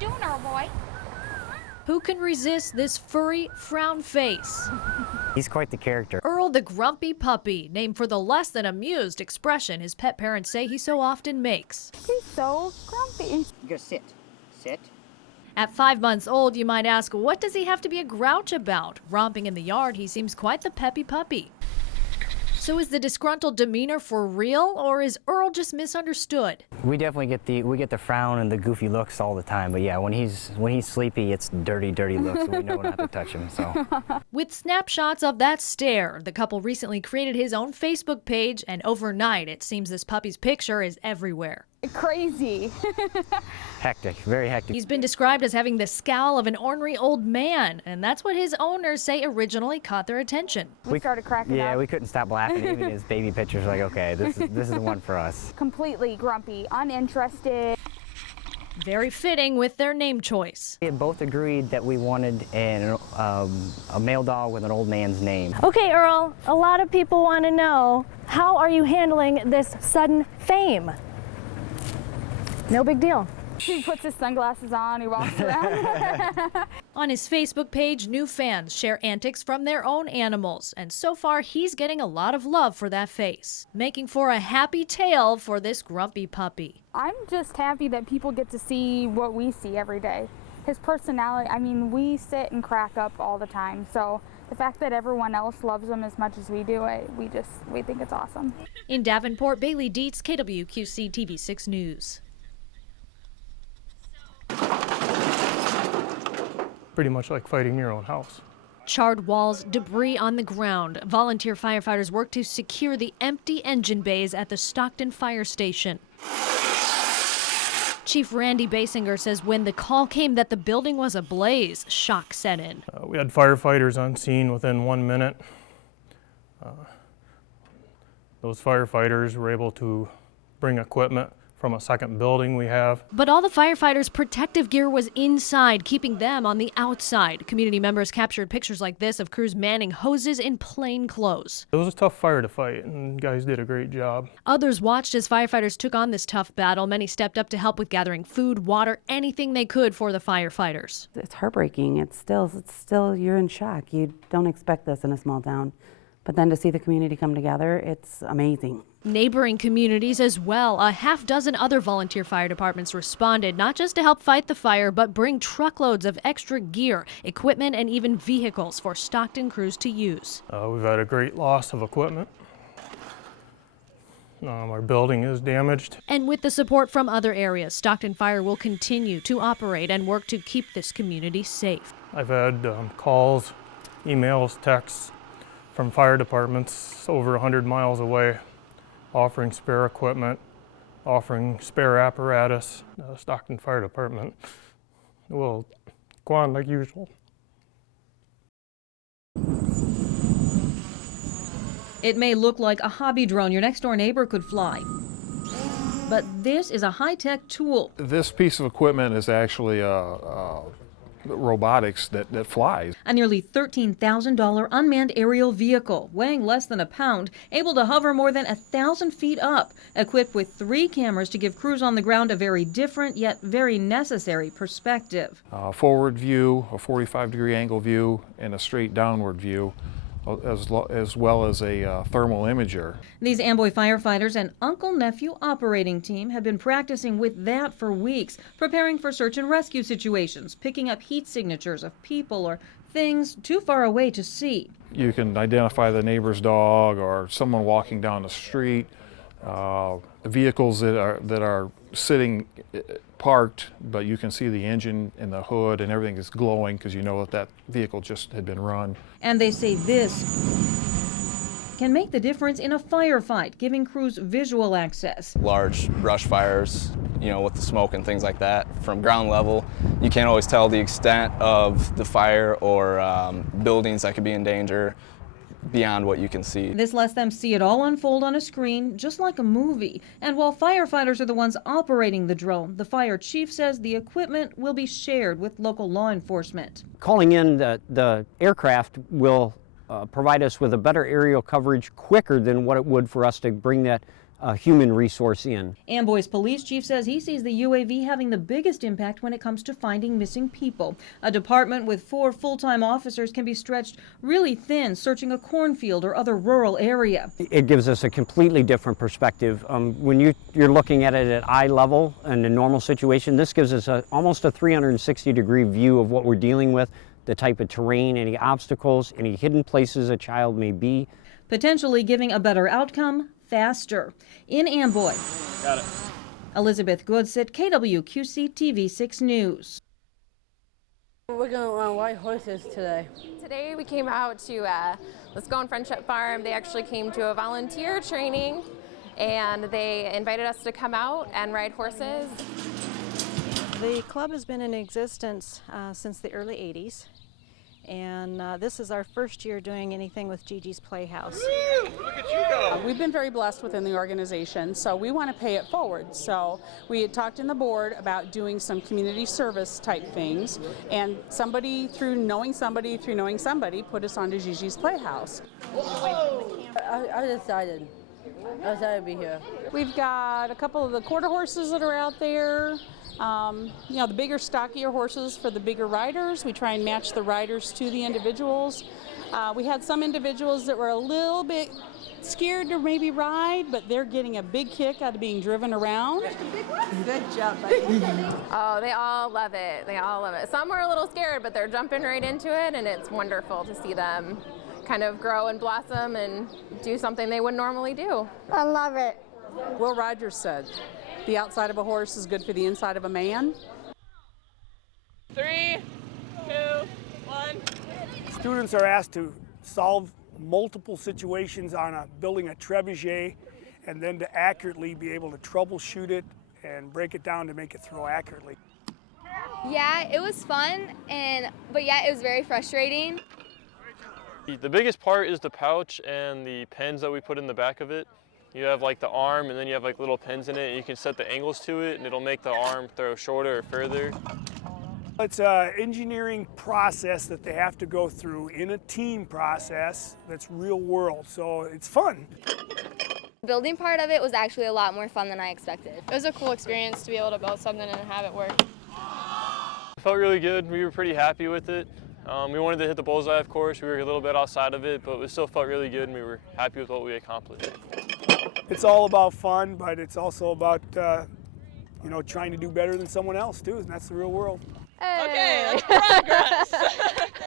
you doing, Earl boy? Who can resist this furry frown face? He's quite the character. Earl the grumpy puppy, named for the less than amused expression his pet parents say he so often makes. He's so grumpy. You gotta sit. Sit. At 5 months old, you might ask, what does he have to be a grouch about? Romping in the yard, he seems quite the peppy puppy. So is the disgruntled demeanor for real, or is Earl just misunderstood? We definitely get the frown and the goofy looks all the time. But yeah, when he's sleepy, it's dirty looks. So we know not to touch him. So. With snapshots of that stare, the couple recently created his own Facebook page, and overnight, it seems this puppy's picture is everywhere. Crazy. Hectic, very hectic. He's been described as having the scowl of an ornery old man, and that's what his owners say originally caught their attention. We started cracking up. Yeah, we couldn't stop laughing. Even his baby pictures, like, okay, this is the one for us. Completely grumpy, uninterested. Very fitting with their name choice. We had both agreed that we wanted a male dog with an old man's name. Okay, Earl, a lot of people want to know, how are you handling this sudden fame? No big deal. He puts his sunglasses on, he walks around. On his Facebook page, new fans share antics from their own animals, and so far he's getting a lot of love for that face, making for a happy tale for this grumpy puppy. I'm just happy that people get to see what we see every day. His personality, I mean, we sit and crack up all the time, so the fact that everyone else loves him as much as we do, we think it's awesome. In Davenport, Bailey Dietz, KWQC TV 6 News. Pretty much like fighting your own house. Charred walls, debris on the ground. Volunteer firefighters work to secure the empty engine bays at the Stockton Fire Station. Chief Randy Basinger says when the call came that the building was ablaze, shock set in. We had firefighters on scene within 1 minute. Those firefighters were able to bring equipment from a second building we have. But all the firefighters' protective gear was inside, keeping them on the outside. Community members captured pictures like this of crews manning hoses in plain clothes. It was a tough fire to fight, and guys did a great job. Others watched as firefighters took on this tough battle. Many stepped up to help with gathering food, water, anything they could for the firefighters. It's heartbreaking. It's still, you're in shock. You don't expect this in a small town. But then to see the community come together, it's amazing. Neighboring communities as well. A half dozen other volunteer fire departments responded, not just to help fight the fire, but bring truckloads of extra gear, equipment, and even vehicles for Stockton crews to use. We've had a great loss of equipment. Our building is damaged. And with the support from other areas, Stockton Fire will continue to operate and work to keep this community safe. I've had calls, emails, texts from fire departments over 100 miles away, offering spare equipment, offering spare apparatus. Stockton Fire Department will go on like usual. It may look like a hobby drone your next door neighbor could fly, but this is a high-tech tool. This piece of equipment is actually robotics that flies. A nearly $13,000 unmanned aerial vehicle, weighing less than a pound, able to hover more than 1,000 feet up, equipped with 3 cameras to give crews on the ground a very different yet very necessary perspective. Forward view, a 45-degree angle view, and a straight downward view, as well as a thermal imager. These Amboy firefighters and uncle-nephew operating team have been practicing with that for weeks, preparing for search and rescue situations, picking up heat signatures of people or things too far away to see. You can identify the neighbor's dog or someone walking down the street, vehicles that are sitting parked, but you can see the engine and the hood and everything is glowing because you know that vehicle just had been run. And they say this can make the difference in a firefight, giving crews visual access. Large brush fires, with the smoke and things like that, from ground level, you can't always tell the extent of the fire or buildings that could be in danger beyond what you can see. This lets them see it all unfold on a screen, just like a movie. And while firefighters are the ones operating the drone, the fire chief says the equipment will be shared with local law enforcement. Calling in the aircraft will provide us with a better aerial coverage quicker than what it would for us to bring that human resource in. Amboy's police chief says he sees the UAV having the biggest impact when it comes to finding missing people. A department with 4 full-time officers can be stretched really thin, searching a cornfield or other rural area. It gives us a completely different perspective. When you're looking at it at eye level in a normal situation, this gives us almost a 360-degree view of what we're dealing with, the type of terrain, any obstacles, any hidden places a child may be. Potentially giving a better outcome faster. In Amboy, Got it. Elizabeth Goodsit, KWQC TV 6 News. We're going to ride horses today. Today we came out to Let's Go on Friendship Farm. They actually came to a volunteer training and they invited us to come out and ride horses. The club has been in existence since the early 80s. And this is our first year doing anything with Gigi's Playhouse. Look at you go. We've been very blessed within the organization, so we want to pay it forward. So we had talked in the board about doing some community service type things, and somebody through knowing somebody put us onto Gigi's Playhouse. I decided to be here. We've got a couple of the quarter horses that are out there. You know, the bigger, stockier horses for the bigger riders. We try and match the riders to the individuals. We had some individuals that were a little bit scared to maybe ride, but they're getting a big kick out of being driven around. Good job, buddy. Oh, they all love it. They all love it. Some are a little scared, but they're jumping right into it, and it's wonderful to see them kind of grow and blossom and do something they wouldn't normally do. I love it. Will Rogers said, the outside of a horse is good for the inside of a man. 3, 2, 1. Students are asked to solve multiple situations on building a trebuchet and then to accurately be able to troubleshoot it and break it down to make it throw accurately. Yeah, it was fun, but yeah, it was very frustrating. The biggest part is the pouch and the pins that we put in the back of it. You have like the arm and then you have like little pins in it. You can set the angles to it and it'll make the arm throw shorter or further. It's an engineering process that they have to go through in a team process that's real world, so it's fun. The building part of it was actually a lot more fun than I expected. It was a cool experience to be able to build something and have it work. It felt really good. We were pretty happy with it. We wanted to hit the bullseye, of course. We were a little bit outside of it, but it still felt really good and we were happy with what we accomplished. It's all about fun, but it's also about you know, trying to do better than someone else too, and that's the real world. Okay, that's progress.